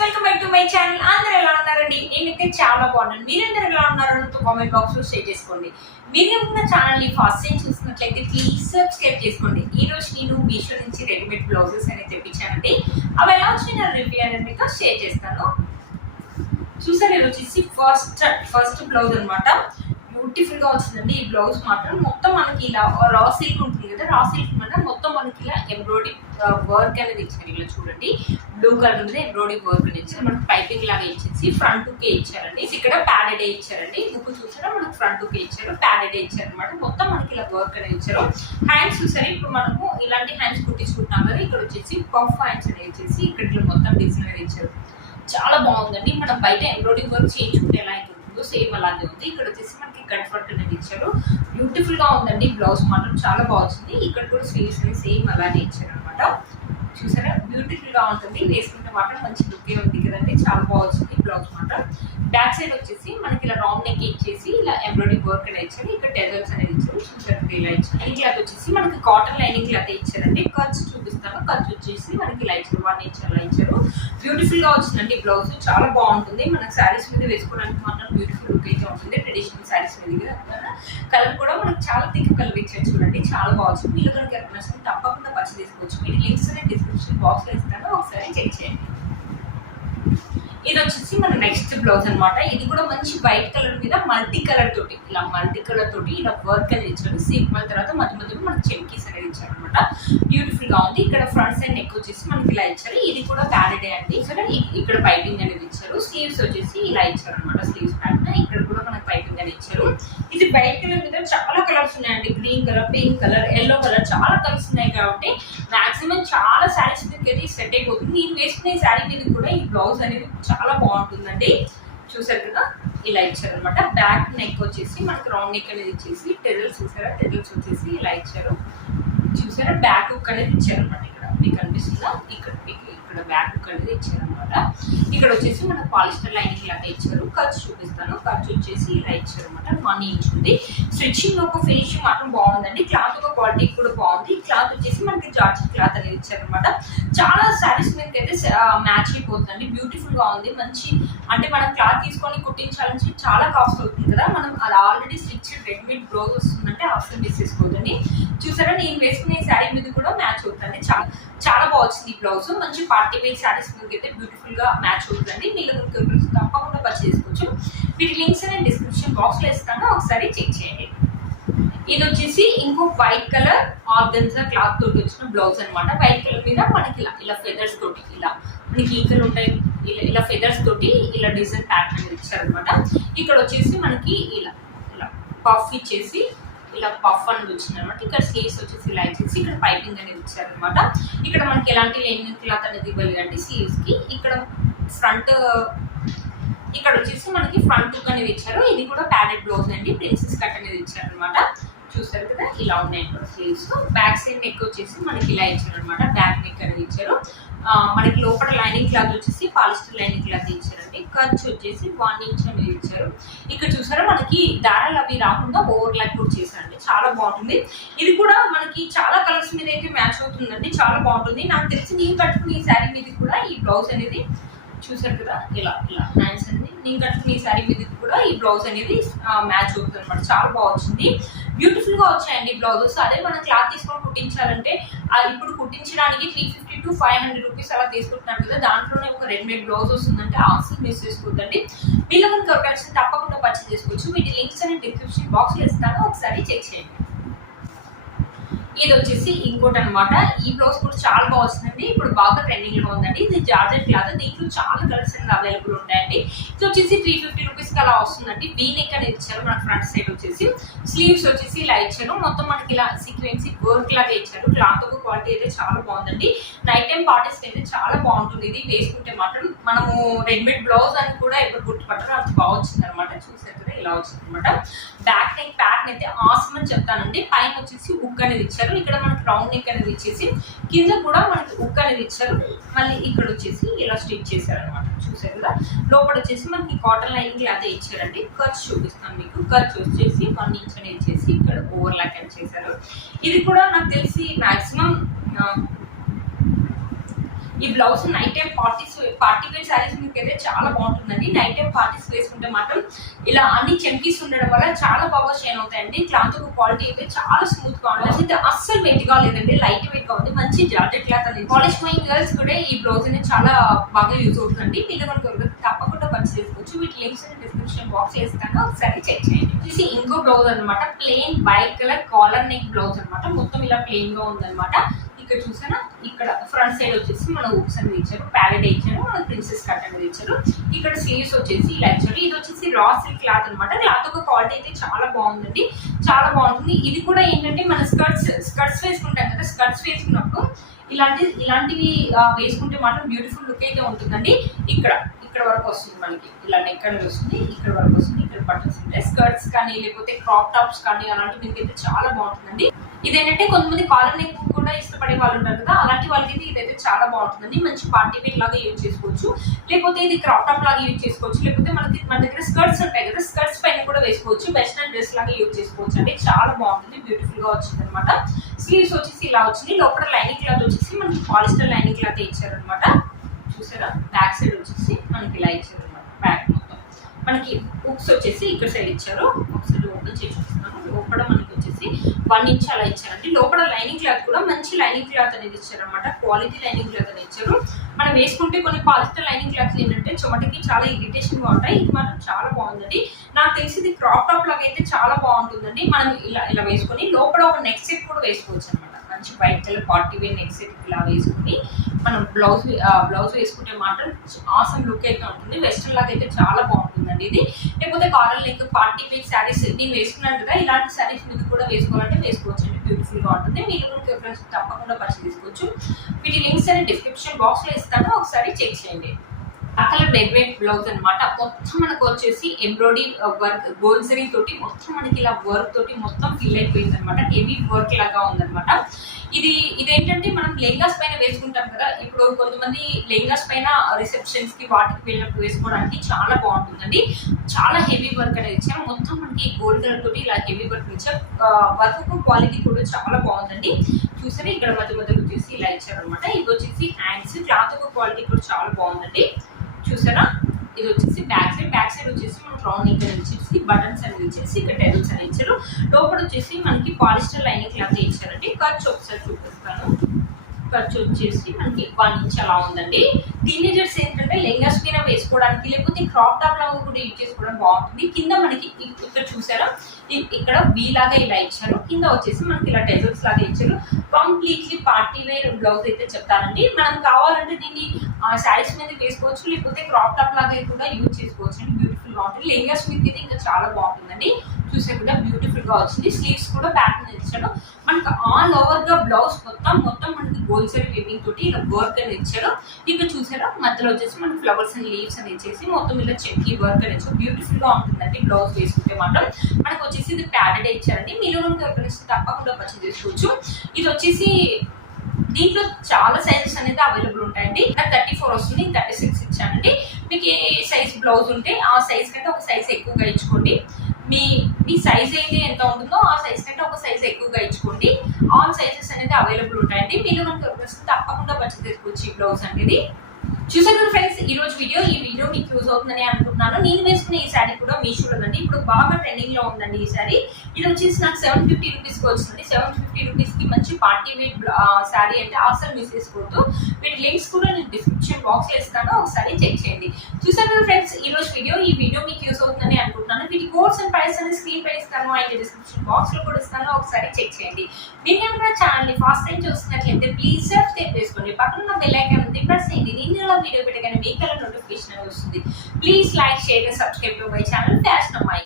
Welcome back to my channel. అందరూ ఎలా ఉన్నారండి? నేనైతే చాలా బాగున్నాను. మీరందరూ ఎలా ఉన్నారో కామెంట్ బాక్స్ లో షేర్ చేసుకోండి. మీరు ఉన్న ఛానల్ ని ఫస్ట్ టైం చూసినట్లయితే ప్లీజ్ సబ్స్క్రైబ్ చేసుకోండి. ఈ రోజు నేను మీషో నుంచి రెడీమేడ్ బ్లౌజెస్ అనేది తెప్పించానండి. అవి ఎలా వచ్చిన రివ్యూ అనేది మీకు షేర్ చేస్తాను. చూసారు, ఇది వచ్చేసి ఫస్ట్ బ్లౌజ్ అనమాట. బ్యూటిఫుల్ గా వచ్చిందండి ఈ బ్లౌజ్ మాత్రం. మొత్తం మనకి ఇలా రా సిల్క్ ఉంటుంది కదా, రా సిల్క్ మీద మొత్తం మనకి ఇలా ఎంబ్రాయిడరీ వర్క్ అనేది ఇచ్చారు. ఇలా చూడండి, బ్లూ కలర్ మీద ఎంబ్రాయిడరీ వర్క్ అనేది ఇచ్చారు. మనకి పైపింగ్ లాగా ఇచ్చేసి ఫ్రంట్ కే ఇచ్చారండి. ఇక్కడ ప్యాడెడ్ ఇచ్చారండి. బుక్ చూసారా, మనకి ఫ్రంట్ కే ఇచ్చారు, ప్యాడెడ్ ఇచ్చారు అనమాట. మొత్తం మనకి ఇలా వర్క్ అనేది ఇచ్చారు. హ్యాండ్స్ చూసారా, ఇప్పుడు మనము ఇలాంటి హ్యాండ్స్ కుట్టించుకుంటున్నాం కదా, ఇక్కడ వచ్చేసి పఫ్ హ్యాండ్స్ అనేది ఇచ్చేసి ఇక్కడ ఇట్లా మొత్తం డిజైన్ అనేది ఇచ్చారు. చాలా బాగుందండి. మనం బయట ఎంబ్రాయిడరీ వర్క్ చేయించుకుంటే ఎలా అయితే ఉంటుందో సేమ్ అలాగే ఉంది. ఇక్కడ వచ్చేసి మనకి కట్ వర్క్ అనేది ఇచ్చారు. బ్యూటిఫుల్ గా ఉందండి బ్లౌజ్ మాత్రం, చాలా బాగుంది. ఇక్కడ కూడా స్లీవ్స్ అనేది సేమ్ అలాగే ఇచ్చారు అనమాట. చూసారా, బ్యూటిఫుల్ గా ఉంటుంది. వేసుకుంటే మాత్రం మంచి లుక్ ఉంది కదండి, చాలా బాగుంది బ్లౌజ్ మాత్రం. బ్యాక్ సైడ్ వచ్చేసి మనకి ఇలా రౌండ్ నెక్ ఇచ్చేసి ఇలా ఎంబ్రాయిడరీ వర్క్ అనేది ఇచ్చారు. ఇక్కడ టెజల్స్ అనేది ఇచ్చారు. చూసారు, ఇలా ఇచ్చారు. ఈ క్లాత్ వచ్చేసి మనకి కాటన్ లైనింగ్ క్లాత్ ఇచ్చారండి. ఖర్చు చూపిస్తాను. ఖర్చు వచ్చేసి మనకి ఇలా ఇచ్చారు, 1 ఇంచ్ అలా ఇచ్చారు. బ్యూటిఫుల్ గా వచ్చిందండి బ్లౌజ్, చాలా బాగుంటుంది. మనకి శారీస్ మీద వేసుకోవడానికి మాత్రం బ్యూటిఫుల్ లుక్ అయితే ఉంటుంది. ట్రెడిషనల్ శారీస్ మీద కలర్ కూడా మనకి చాలా థిక్ కలర్ ఇచ్చారు. చూడండి, చాలా బాగుంది. మీరు కనుక ఎవరైనా తప్పకుండా పర్చేస్ చేసుకోవచ్చు. మీరు లింక్స్ అనేది డిస్క్రిప్షన్ బాక్స్ లో ఇస్తాను, ఒకసారి చెక్ చేయండి. ఇది వచ్చేసి మన నెక్స్ట్ బ్లౌజ్ అనమాట. ఇది కూడా మంచి వైట్ కలర్ మీద మల్టీ కలర్ తోటి ఇలా వర్క్ అనేది ఇచ్చారు. సింపుల్ తర్వాత మధ్య మధ్యలో మనకి చెమ్కీస్ అనేది ఇచ్చారు అనమాట. బ్యూటిఫుల్ గా ఉంది. ఇక్కడ ఫ్రంట్ సైడ్ నెక్ వచ్చేసి మనకి ఇలా ఇచ్చారు. ఇది కూడా ప్యాడెడ్ అండి. సరే, ఇక్కడ పైపింగ్ అనేది ఇచ్చారు. స్లీవ్స్ వచ్చేసి ఇలా ఇచ్చారు అనమాట. స్లీవ్స్ ప్యాటర్న్ ఇక్కడ కూడా మనకి పైపింగ్ అనేది ఇచ్చారు. ఇది వైట్ కలర్ మీద చాలా కలర్స్ ఉన్నాయండి. Green colour, pink colour, yellow colour, చాలా కలర్స్ ఉన్నాయి కాబట్టి మాక్సిమం చాలా శారీస్ మీదకి అయితే సెట్ అయిపోతుంది. నేను వేసుకునే శారీ మీద కూడా ఈ బ్లౌజ్ అనేది చాలా బాగుంటుందండి. చూసారు కదా, ఇలా ఇచ్చారు అనమాట. బ్యాక్ నెక్ వచ్చేసి మనకి రౌండ్ నెక్ అనేది ఇచ్చేసి టెజల్స్ చూసారా, టెజల్స్ వచ్చేసి ఇలా ఇచ్చారు. చూసారా, బ్యాక్ హుక్ అనేది ఇచ్చారు అనమాట. ఇక్కడ మీకు కనిపిస్తుందా, ఇక్కడ బ్యాక్ హుక్ అనేది ఇచ్చారు అనమాట. ఇక్కడ వచ్చేసి మనకు పాలిస్టర్ లైనింగ్ లాగా ఇచ్చారు. ఖర్చు చూపిస్తాను. ఖర్చు వచ్చేసి ఇలా ఇచ్చారు అనమాట. 1 ఇంచ్ ఉంది. స్టిచ్చింగ్ ఒక ఫినిషింగ్ మాత్రం బాగుందండి. క్లాత్ ఒక క్వాలిటీ కూడా బాగుంది. క్లాత్ వచ్చేసి మనకి జార్జెట్ క్లాత్ అనేది ఇచ్చారు అనమాట. చాలా శారీస్ మీదకి అయితే మ్యాచ్ అయిపోతుందండి. బ్యూటిఫుల్ గా ఉంది. మంచి అంటే మనం క్లాత్ తీసుకొని కుట్టించాలని చాలా కాస్ట్ అవుతుంది కదా, మనం అది ఆల్రెడీ స్టిచ్ రెడీమేడ్ బ్లౌజ్ వస్తుందంటే ఆప్షన్ తీసేసుకోవద్దండి. చూసారా, నేను వేసుకునే శారీ మీద కూడా మ్యాచ్ అవుతుంది. చాలా బాగుంది ఈ బ్లౌజ్. మంచి పార్టీ వేర్ శారీస్ మీద అయితే బ్యూటిఫుల్ గా మ్యాచ్ అవుతుందండి. మీరు తప్పకుండా పర్చేస్ చేసుకోవచ్చు. వీటి లింక్స్ నేను డిస్క్రిప్షన్ బాక్స్ లో ఇస్తాను, ఒకసారి చెక్ చేయండి. ఇది వచ్చేసి ఇంకో వైట్ కలర్ ఆర్గన్జా క్లాత్ తోటి వచ్చిన బ్లౌజ్ అనమాట. వైట్ కలర్ మీద మనకి ఇలా ఫెదర్స్ తోటి ఇలా మనకి ఈకలు ఉంటాయి, ఇలా ఫెదర్స్ తోటి ఇలా డిజైన్ ప్యాటర్న్ ఇచ్చారు అనమాట. ఇక్కడ వచ్చేసి మనకి ఇలా పఫ్ ఇచ్చేసి ఇలా పఫ్ అనేది వచ్చింది అనమాట. ఇక్కడ స్లీవ్స్ వచ్చేసి ఇలా ఇచ్చేసి ఇక్కడ పైపింగ్ అనేది ఇచ్చారనమాట. ఇక్కడ మనకి ఎలాంటి లైనింగ్ క్లాత్ అనేది ఇవ్వాలి అంటే స్లీవ్స్ కి ఇక్కడ ఫ్రంట్ ఇక్కడ వచ్చేసి మనకి ఫ్రంట్ హుక్ అనేది ఇచ్చారు. ఇది కూడా ప్యాడెడ్ బ్లౌజ్ అండి. ప్రిన్సెస్ కట్ అనేది ఇచ్చారు అనమాట. చూసారు కదా, ఇలా ఉన్నాయి స్లీవ్స్. బ్యాక్ సైడ్ నెక్ వచ్చేసి మనకి ఇలా ఇచ్చారు అనమాట. బ్యాక్ నెక్ అనేది ఇచ్చారు. మనకి లోపల లైనింగ్ క్లాత్ వచ్చేసి పాలిస్టర్ లైనింగ్ క్లాత్ ఇచ్చారండి. ఖర్చు వచ్చేసి 1 ఇంచ్ అనేది ఇచ్చారు. ఇక్కడ చూసారా, మనకి దారాలు అవి రాకుండా ఓవర్ ల్యాక్ కూడా చేశారండి. చాలా బాగుంటుంది. ఇది కూడా మనకి చాలా కలర్స్ మీద అయితే మ్యాచ్ అవుతుందండి. చాలా బాగుంటుంది. నాకు తెలిసి నేను కట్టుకునే ఈ శారీ మీద కూడా ఈ బ్లౌజ్ అనేది చూసారు కదా, ఇలా హ్యాండ్స్ అనేది నేను కట్టుకునే ఈ శారీ మీద కూడా ఈ బ్లౌజ్ అనేది మ్యాచ్ అవుతుంది అనమాట. చాలా బాగుంది. బ్యూటిఫుల్ గా వచ్చాయండి బ్లౌజెస్. అదే మనం క్లాత్ తీసుకొని కుట్టించాలంటే ఇప్పుడు కుట్టించడానికి 350 to 500 రూపీస్ అలా తీసుకుంటున్నాను కదా, దాంట్లోనే ఒక రెడీమేడ్ బ్లౌజ్ వస్తుందంటే అసలు మిస్ చేసుకోవద్దండి. వీళ్ళ కనుక కలిసి తప్పకుండా పర్చేస్ చేసుకోవచ్చు. వీటి లింక్స్ అనేది డిస్క్రిప్షన్ బాక్స్ లో ఇస్తాను, ఒకసారి చెక్ చేయండి. ఇది వచ్చేసి ఇంకోటి అనమాట. ఈ బ్లౌజ్ కూడా చాలా బాగుందండి. ఇప్పుడు బాగా ట్రెండింగ్ లో ఉందండి. ఇది జార్జెట్ క్లాత్. దీంట్లో చాలా కలర్స్ అనేది అవైలబుల్ ఉంటాయండి. ఇది వచ్చేసి 350 రూపీస్ అలా వస్తుందండి. వీ నెక్ అనేది ఇచ్చారు. మన ఫ్రంట్ సైడ్ వచ్చేసి స్లీవ్స్ వచ్చేసి ఇలా ఇచ్చారు. మొత్తం మనకి ఇలా సీక్వెన్సీ వర్క్ లాగా ఇచ్చారు. క్లాత్ ఒక క్వాలిటీ అయితే చాలా బాగుందండి. నైట్ టైం పార్టీస్ అయితే చాలా బాగుంటుంది. ఇది వేసుకుంటే మాత్రం మనము రెడీమేడ్ బ్లౌజ్ అని కూడా ఎప్పుడు గుర్తుపట్టారో అంత బాగా వచ్చింది అనమాట. చూసారు కదా, ఇలా వచ్చింది అనమాట. బ్యాక్ నెక్ ప్యాటర్న్ అయితే ఆసమ్ అని చెప్తానండి. పైన వచ్చేసి ఉక్ అనేది ఇచ్చారు. ఇక్కడ మనకి రౌండ్ నెక్ అనేది ఇచ్చేసి కింద కూడా మనకి ఉక్ అనేది ఇచ్చారు. మళ్ళీ ఇక్కడ వచ్చేసి ఇలా స్టిచ్ చేశారు అనమాట. చూసారు కదా, లోపల వచ్చేసి మనకి కాటన్ లైనింగ్ అదే ఇచ్చారండి. ఖర్చు చూపిస్తాను మీకు. ఖర్చు వచ్చేసి 1 ఇంచ్ అనేది ఇచ్చేసి ఇక్కడ ఓవర్ ల్యాక్ అని చేశారు. ఇది కూడా నాకు తెలిసి మాక్సిమం ఈ blouse night time party wear saris మీకు అయితే చాలా బాగుంటుందండి. నైట్ టైం పార్టీస్ వేసుకుంటే మాత్రం ఇలా అన్ని చెంకీస్ ఉండడం వల్ల చాలా బాగా షైన్ అవుతాయండి. క్లాత్ క్వాలిటీ అయితే చాలా స్మూత్ గా ఉంటుంది. అయితే అస్సలు వెయిట్ గా లేదండి, లైట్ వెయిట్ గా ఉంది. మంచి జార్జెట్ క్లాత్ అనేది కాలేజ్ గోయింగ్ గర్ల్స్ కూడా ఈ బ్లౌజ్ అనేది చాలా బాగా యూజ్ అవుతుందండి. పిల్లలకు తప్పకుండా పర్చేస్ చేసుకోవచ్చు. వీటి లింక్స్ డిస్క్రిప్షన్ బాక్స్ చేస్తాను, ఒకసారి చెక్ చేయండి. ఇది ఇంకో బ్లౌజ్ అనమాట, plain white colour collar neck blouse అనమాట. మొత్తం ఇలా ప్లెయిన్ గా ఉందన్నమాట. ఇక్కడ చూసారా, ఇక్కడ ఫ్రంట్ సైడ్ వచ్చేసి మన హుక్స్ అనేది ఇచ్చారు, ప్యారెట్ ఇచ్చారు, మన ప్రిన్సెస్ కట్ అనేది ఇచ్చారు. ఇక్కడ స్లీవ్స్ వచ్చేసి ఇలా ఇచ్చారు. ఇది వచ్చేసి రా సిల్క్ క్లాత్ అనమాట. క్లాత్ ఒక క్వాలిటీ అయితే చాలా బాగుందండి, చాలా బాగుంటుంది. ఇది కూడా ఏంటంటే మన స్కర్ట్స్ వేసుకుంటాం కదా, స్కర్ట్స్ వేసుకున్నప్పుడు ఇలాంటివి వేసుకుంటే మాత్రం బ్యూటిఫుల్ లుక్ అయితే ఉంటుందండి. ఇక్కడ వరకు వస్తుంది మనకి, ఇలా నెక్ అనేది వస్తుంది, ఇక్కడ వరకు వస్తుంది, ఇక్కడ బటన్స్ ఉంటాయి. స్కర్ట్స్ కానీ లేకపోతే క్రాప్ టాప్స్ కానీ అలాంటివి మీకు అయితే చాలా బాగుంటుందండి. ఇదేంటంటే కొంతమంది కాలర్ నెక్ కూడా ఇష్టపడే వాళ్ళు ఉంటారు కదా, అలాంటి వాళ్ళకి ఇదైతే చాలా బాగుంటుందండి. మంచి పార్టీ వేర్ లాగా యూజ్ చేసుకోవచ్చు, లేకపోతే ఇది క్రాప్ టాప్ లాగా యూజ్ చేసుకోవచ్చు, లేకపోతే మన దగ్గర స్కర్ట్స్ ఉంటాయి కదా, స్కర్ట్స్ పైన కూడా వేసుకోవచ్చు. వెస్టర్న్ డ్రెస్ లాగా యూజ్ చేసుకోవచ్చు అండి. చాలా బాగుంటుంది, బ్యూటిఫుల్ గా వచ్చింది అనమాట. స్లీవ్స్ వచ్చేసి ఇలా వచ్చింది. లోపల లైనింగ్ క్లాత్ వచ్చేసి మనకి పాలిస్టర్ లైనింగ్ క్లాత్ ఇచ్చారనమాట. చూసారా, బ్యాక్ సైడ్ వచ్చేసి మనకి ఇలా ఇచ్చారు అనమాట. బ్యాక్ మొత్తం మనకి హుక్స్ వచ్చేసి ఇక్కడ సైడ్ ఇచ్చారు. ఒకసారి ఓపెన్ చేసి చూస్తున్నాను. లోపల మనకి వచ్చేసి 1 ఇంచ్ అలా ఇచ్చారండి. లోపల లైనింగ్ క్లాత్ కూడా మంచి లైనింగ్ క్లాత్ అనేది ఇచ్చారు అనమాట. క్వాలిటీ లైనింగ్ క్లాత్ అనేది ఇచ్చారు. మనం వేసుకుంటే కొన్ని పాలిస్టర్ లైనింగ్ క్లాత్స్ ఏంటంటే చెమటకి చాలా ఇరిటేషన్ గా ఉంటాయి. ఇది మాత్రం చాలా బాగుందండి. నాకు తెలిసి ఇది క్రాప్ టాప్ లాగా అయితే చాలా బాగుంటుందండి. మనం ఇలా వేసుకొని లోపల ఒక నెక్ సెట్ కూడా వేసుకోవచ్చు అనమాట. మంచి white colour party wear neck set ఇలా వేసుకుని మనం బ్లౌజ్ వేసుకుంటే మాత్రం ఆసమ్ లుక్ అయితే ఉంటుంది. వెస్టర్న్ లాగా అయితే చాలా బాగుంటుందండి ఇది. లేకపోతే collar neck party wear saris నేను వేసుకున్నాను కదా, ఇలాంటి శారీస్ మీకు కూడా వేసుకోవాలంటే వేసుకోవచ్చు అండి. బ్యూటిఫుల్ గా ఉంటుంది. మీరు కూడా తప్పకుండా పర్చేస్ చేసుకోవచ్చు. వీటి లింక్స్ అనేది డిస్క్రిప్షన్ బాక్స్ లో ఇస్తాను, ఒకసారి చెక్ చేయండి. అక్కడ రెడ్ వెయిట్ బ్లౌజ్ అనమాట. మొత్తం మనకు వచ్చేసి ఎంబ్రాయిడరీ వర్క్ గోల్డ్ జరీ తోటి మొత్తం మనకి ఇలా వర్క్ తోటి మొత్తం ఫిల్ అయిపోయింది అనమాట. హెవీ వర్క్ లాగా ఉందన్నమాట. ఇదేంటంటే మనం లెహంగాస్ పైన వేసుకుంటాం కదా, ఇప్పుడు కొంతమంది లెహంగాస్ పైన రిసెప్షన్స్ కి వాటికి వెళ్ళినప్పుడు వేసుకోవడానికి చాలా బాగుంటుందండి. చాలా హెవీ వర్క్ అనేది ఇచ్చారు. మొత్తం మనకి గోల్డ్ కలర్ తోటి ఇలా హెవీ వర్క్ ఇచ్చారు. వర్క్ క్వాలిటీ కూడా చాలా బాగుందండి. చూసారా, ఇక్కడ మధ్యలో వచ్చేసి ఇలా ఇచ్చారు అనమాట. ఇది వచ్చేసి హ్యాండ్స్, క్లాత్ క్వాలిటీ కూడా చాలా బాగుందండి. చూసారా, ఇది వచ్చేసి బ్యాక్ సైడ్ వచ్చేసి మనకు రౌండ్ నెక్ అనేది ఇచ్చేసి బటన్స్ అనేది ఇచ్చేసి ఇక్కడ టెబుల్స్ అనేది ఇచ్చారు. లోపల వచ్చేసి మనకి పాలిస్టర్ లైనింగ్ క్లాత్ ఇచ్చారండి. ఖర్చు ఒకసారి చూపిస్తాను. ఖర్చు వచ్చేసి మనకి 1 ఇంచ్ అలా ఉందండి. టీనేజర్స్ ఏంటంటే లెహంగాస్ పైన వేసుకోవడానికి లేకపోతే క్రాప్ టాప్ లాగా కూడా యూజ్ చేసుకోవడం బాగుంటుంది. కింద మనకి ఇక్కడ చూసారా, ఇక్కడ బీ లాగా ఇలా ఇచ్చారు. కింద వచ్చేసి మనకి ఇలా టెజల్స్ లాగా ఇచ్చారు. కంప్లీట్లీ పార్టీ వేర్ బ్లౌజ్ అయితే చెప్తానండి. మనం కావాలంటే దీన్ని శారీస్ మీద వేసుకోవచ్చు, లేకపోతే క్రాప్ టాప్ లాగా కూడా యూజ్ చేసుకోవచ్చు అండి. బ్యూటిఫుల్ గా ఉంటుంది. లెహంగాస్ మీద అయితే ఇంకా చాలా బాగుంటుందండి. చూసే కూడా బ్యూటిఫుల్ గా వచ్చింది. స్లీవ్స్ కూడా ప్యాటర్న్ ఇచ్చాడు. మనకు ఆల్ ఓవర్ గా బ్లౌజ్ మొత్తం మనకి గోల్డ్ జరీ వీవింగ్ తోటి ఇలా వర్క్ అని ఇచ్చారు. ఇక్కడ చూసారా, మధ్యలో వచ్చేసి మనకి ఫ్లవర్స్ అండ్ లీవ్స్ అని ఇచ్చేసి మొత్తం ఇలా చెక్కి వర్క్ అని ఇచ్చారు. బ్యూటిఫుల్ గా ఉంటుందండి. బ్లౌజ్ వేసుకుంటే మాత్రం మనకు వచ్చేసి ఇది ప్యాడెడ్ ఇచ్చారండి. మీరు తప్పకుండా పర్చేస్ చేసుకోవచ్చు. ఇది వచ్చేసి దీంట్లో చాలా సైజెస్ అనేది అవైలబుల్ ఉంటాయండి. 34 వస్తుంది, 36 ఇచ్చానండి. మీకు ఏ సైజ్ బ్లౌజ్ ఉంటే ఆ సైజ్ కంటే ఒక సైజ్ ఎక్కువగా ఇచ్చుకోండి. మీ సైజ్ అయితే ఎంత ఉంటుందో ఆ సైజ్ కంటే ఒక సైజ్ ఎక్కువగా ఇచ్చుకోండి. ఆల్ సైజెస్ అనేది అవైలబుల్ ఉంటాయండి. మీరు మనకు తప్పకుండా పర్చేస్ చేసుకోవచ్చు ఈ బ్లౌజ్ అనేది. చూసారు కదా ఫ్రెండ్స్, ఈ వీడియో మీకు యూజ్ అవుతుందని అనుకుంటున్నాను. నేను వేసుకునే ఈ శారీ కూడా మీషోలోనండి. ఇప్పుడు బాగా ట్రెండింగ్ లో ఉందండి ఈ శారీ. ఇది వచ్చేసి నాకు 750 రూపీస్కి వచ్చింది. 750 రూపీస్కి మంచి పార్టీ వేర్ శారీ అంటే అసలు మిస్ చేసుకోవద్దు. వీటి లింక్స్ కూడా నేను డిస్క్రిప్షన్ బాక్స్ లో ఇస్తాను, ఒకసారి చెక్ చేయండి. చూసారు కదా ఫ్రెండ్స్, ఈ వీడియో మీకు యూజ్ అవుతుందని అనుకుంటున్నాను. వీటి కోర్స్ అండ్ ప్రైస్ అనేది స్క్రీన్ పై ఇస్తాను, అయితే డిస్క్రిప్షన్ బాక్స్ లో కూడా ఇస్తాను, ఒకసారి చెక్ చేయండి. మీరు కనుక ఛానల్ ని ఫస్ట్ టైం చూస్తున్నట్లయితే ప్లీజ్ సబ్స్క్రైబ్ చేసుకోండి. పక్కన బెల్ ఐకాన్ ఉంది, ప్రెస్ చేయండి. నేను వీడియో పెట్టగానే మీకు నోటిఫికేషన్ వస్తుంది. Please like, share, subscribe to my channel fashion అమ్మాయి.